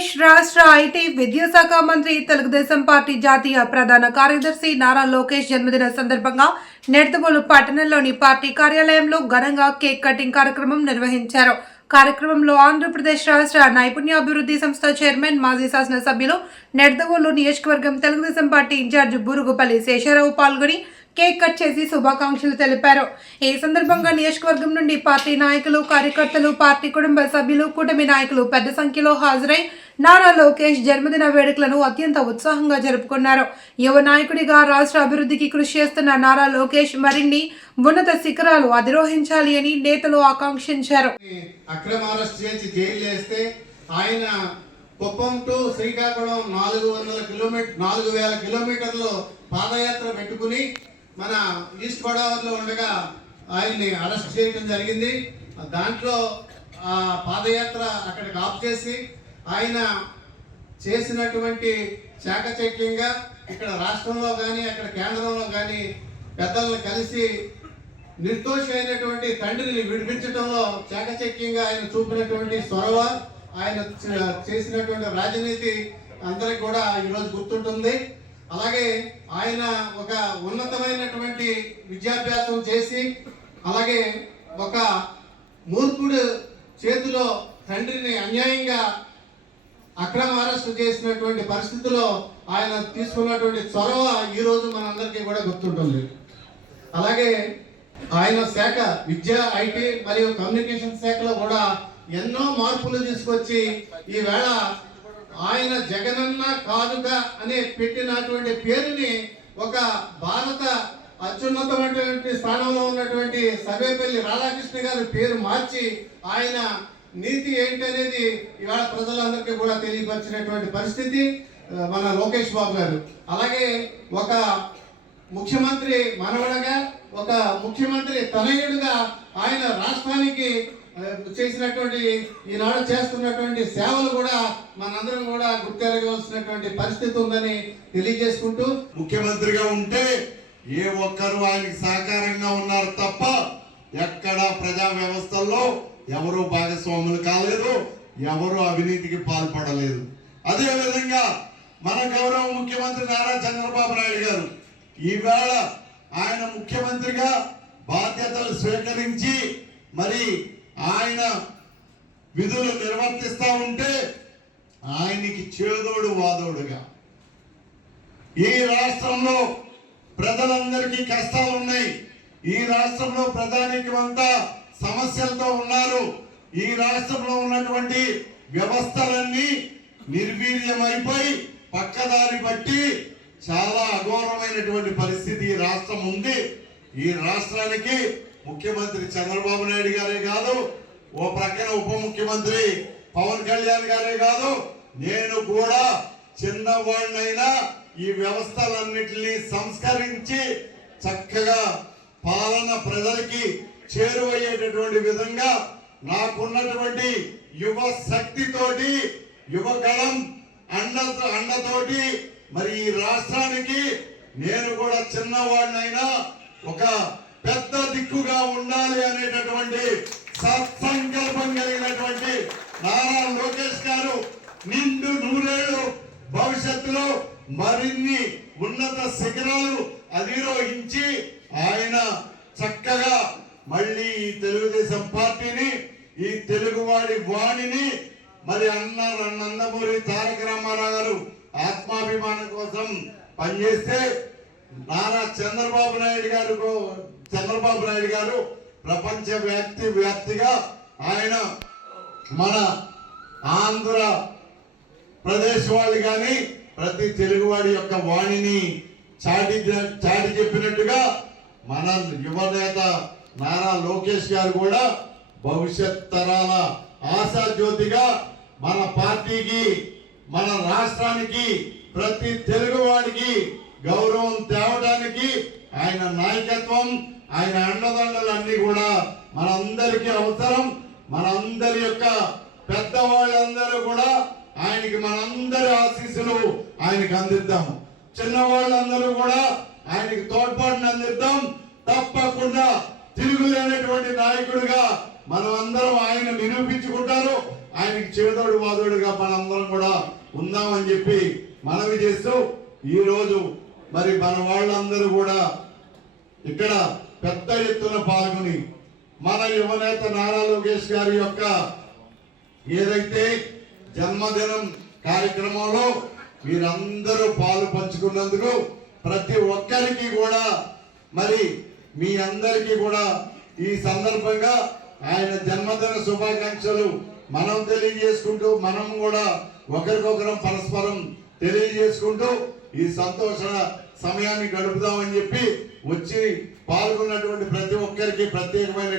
ఆంధ్రప్రదేశ్ రాష్ట్ర ఐటీ విద్యాశాఖ మంత్రి తెలుగుదేశం పార్టీ జాతీయ ప్రధాన కార్యదర్శి నారా లోకేష్ జన్మదిన సందర్భంగా నెడదవోలు పట్టణంలోని పార్టీ కార్యాలయంలో ఘనంగా కేక్ కటింగ్ కార్యక్రమం నిర్వహించారు. కార్యక్రమంలో ఆంధ్రప్రదేశ్ రాష్ట్ర నైపుణ్యాభివృద్ధి సంస్థ చైర్మన్ మాజీ శాసనసభ్యులు నెడదవోలు నియోజకవర్గం తెలుగుదేశం పార్టీ ఇన్ఛార్జ్ బూరుగుపల్లి శేషారావు పాల్గొని కేక్ కట్ చేసి శుభాకాంక్షలు తెలిపారు. ఈ సందర్భంగా నియోజకవర్గం నుండి పార్టీ నాయకులు, కార్యకర్తలు, పార్టీ కుటుంబ సభ్యులు, కూటమి నాయకులు పెద్ద సంఖ్యలో హాజరై నారా లోకేష్ జన్మదిన వేడుకలను అత్యంత ఉత్సాహంగా జరుపుకున్నారు. యువ నాయకుడిగా రాష్ట్ర అభివృద్ధికి కృషి చేస్తున్న నారా లోకేష్ మరిన్ని ఉన్నత శిఖరాలు అధిరోహించాలి అని నేతలు ఆకాంక్షించారు. కుప్పం టు శ్రీకాకుళం 4,000 కిలోమీటర్లు పాదయాత్ర పెట్టుకుని మన ఈస్ట్ గోదావరిలో ఉండగా ఆయన్ని అరెస్ట్ చేయడం జరిగింది. దాంట్లో ఆ పాదయాత్ర అక్కడికి ఆఫ్ చేసి ఆయన చేసినటువంటి చాకచక్యంగా ఇక్కడ రాష్ట్రంలో కానీ అక్కడ కేంద్రంలో కానీ పెద్దలను కలిసి నిర్దోషి అయినటువంటి తండ్రిని విడిపించడంలో చాకచక్యంగా ఆయన చూపినటువంటి చొరవ, ఆయన చేసినటువంటి రాజనీతి అందరికి కూడా ఈరోజు గుర్తుంటుంది. అలాగే ఆయన ఒక ఉన్నతమైనటువంటి విద్యాభ్యాసం చేసి అలాగే ఒక మూర్ఖుడు చేతిలో తండ్రిని అన్యాయంగా అక్రమ అరెస్టు చేసినటువంటి పరిస్థితిలో ఆయన తీసుకున్నటువంటి చొరవ ఈరోజు మనందరికీ కూడా గుర్తుంటుంది. అలాగే ఆయన శాఖ విద్య, ఐటీ మరియు కమ్యూనికేషన్ శాఖలో కూడా ఎన్నో మార్పులు తీసుకొచ్చి ఈవేళ ఆయన జగనన్న కానుక అనే పెట్టినటువంటి పేరుని ఒక భారత అత్యున్నతమైనటువంటి స్థానంలో ఉన్నటువంటి సర్వేపల్లి రాధాకృష్ణ గారి పేరు మార్చి ఆయన నీతి ఏంటి అనేది ఇవాళ ప్రజలందరికీ కూడా తెలియపరిచినటువంటి పరిస్థితి మన లోకేష్ బాబు గారు. అలాగే ఒక ముఖ్యమంత్రి మనవడగా, ఒక ముఖ్యమంత్రి తనయుడుగా ఆయన రాష్ట్రానికి చేసినటువంటి ఈనాడు చేస్తున్నటువంటి సేవలు కూడా మనందరం కూడా గుర్తెరగవలసినటువంటి పరిస్థితి ఉందని తెలియజేసుకుంటూ, ముఖ్యమంత్రిగా ఉంటే ఏ ఒక్కరు ఆయనకి సహకారంగా ఉన్నారు తప్ప ఎక్కడ ప్రజా వ్యవస్థల్లో ఎవరు భాగస్వాములు కాలేదు, ఎవరు అవినీతికి పాల్పడలేదు. అదే విధంగా మన గౌరవ ముఖ్యమంత్రి నారా చంద్రబాబు నాయుడు గారు ఈవేళ ఆయన ముఖ్యమంత్రిగా బాధ్యతలు స్వీకరించి మరి ఆయన విధులు నిర్వర్తిస్తూ ఉంటే ఆయనకి చేదోడు వాదోడుగా ఈ రాష్ట్రంలో ప్రజలందరికీ కష్టాలు ఉన్నాయి, ఈ రాష్ట్రంలో ప్రజానీకం అంతా సమస్యలతో ఉన్నారు, ఈ రాష్ట్రంలో ఉన్నటువంటి వ్యవస్థలన్నీ నిర్వీర్యమైపోయి పక్కదారి బట్టి చాలా అఘోరమైనటువంటి పరిస్థితి ఈ రాష్ట్రం ఉంది. ఈ రాష్ట్రానికి ముఖ్యమంత్రి చంద్రబాబు నాయుడు గారే కాదు, ఓ ప్రక్కన ఉప ముఖ్యమంత్రి పవన్ కళ్యాణ్ గారే కాదు, నేను కూడా చిన్నవాడినైనా ఈ వ్యవస్థలన్నిటినీ సంస్కరించి చక్కగా పాలన ప్రజలకి చేరువయ్యేటటువంటి విధంగా నాకున్నటువంటి యువ శక్తితోటి, యువగళం అండతోటి మరి ఈ రాష్ట్రానికి నేను కూడా చిన్నవాడినైనా ఒక పెద్ద దిక్కుగా ఉండాలి అనేటటువంటి సత్సంకల్పం కలిగినటువంటి నారా లోకేష్ గారు నిండు నూరేళ్లు భవిష్యత్తులో మరిన్ని ఉన్నత శిఖరాలు అధిరోహించి ఆయన చక్కగా మళ్ళీ ఈ తెలుగుదేశం పార్టీని, ఈ తెలుగువాడి వాణిని మరి నందమూరి తారక రామారావు గారు ఆత్మాభిమానం కోసం పనిచేస్తే నారా చంద్రబాబు నాయుడు గారు ప్రపంచ వ్యాప్తిగా ఆయన మన ఆంధ్ర ప్రదేశ్ వాళ్ళు కానీ ప్రతి తెలుగువాడి యొక్క వాణిని చాటి చెప్పినట్టుగా మన యువనేత నారా లోకేష్ గారు కూడా భవిష్యత్ తరాల ఆశాజ్యోతిగా మన పార్టీకి, మన రాష్ట్రానికి, ప్రతి తెలుగువాడికి గౌరవం తేవడానికి ఆయన నాయకత్వం, ఆయన అండదండలు అన్ని కూడా మనందరికీ అవసరం. మనందరి యొక్క పెద్దవాళ్ళందరూ కూడా ఆయనకి మనందరి ఆశీస్సులు ఆయనకి అందిద్దాము. చిన్నవాళ్ళందరూ కూడా ఆయనకి తోడ్పాటును అందిద్దాం. తప్పకుండా తిరుగులేనటువంటి నాయకుడిగా మనం అందరం ఆయన నిరూపించుకుంటారు. ఆయనకి చేదోడు వాదోడుగా మనందరం కూడా ఉందామని చెప్పి మనవి చేస్తూ ఈరోజు మరి మన వాళ్ళందరూ కూడా ఇక్కడ పెద్ద ఎత్తున పాల్గొని మన యువనేత నారా లోకేష్ గారి యొక్క ఏదైతే జన్మదినం కార్యక్రమంలో మీరందరూ పాలు పంచుకున్నందుకు ప్రతి ఒక్కరికి కూడా మరి మీ అందరికీ కూడా ఈ సందర్భంగా ఆయన జన్మదిన శుభాకాంక్షలు మనం తెలియజేసుకుంటూ మనం కూడా ఒకరికొకరం పరస్పరం తెలియజేసుకుంటూ ఈ సంతోష సమయాన్ని గడుపుదామని చెప్పి వచ్చి పాల్గొన్నటువంటి ప్రతి ఒక్కరికి ప్రత్యేకమైన